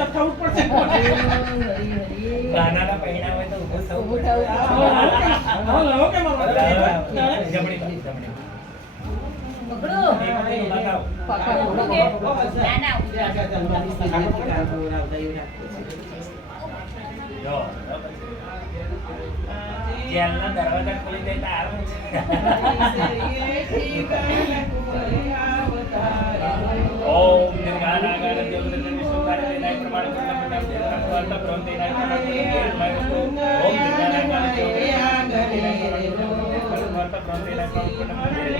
સબ થવું તો ઊભો થવું પડે હા લાવો દરવાજા ખોલી દે તો આવું Gracias.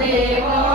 ದೇವಾ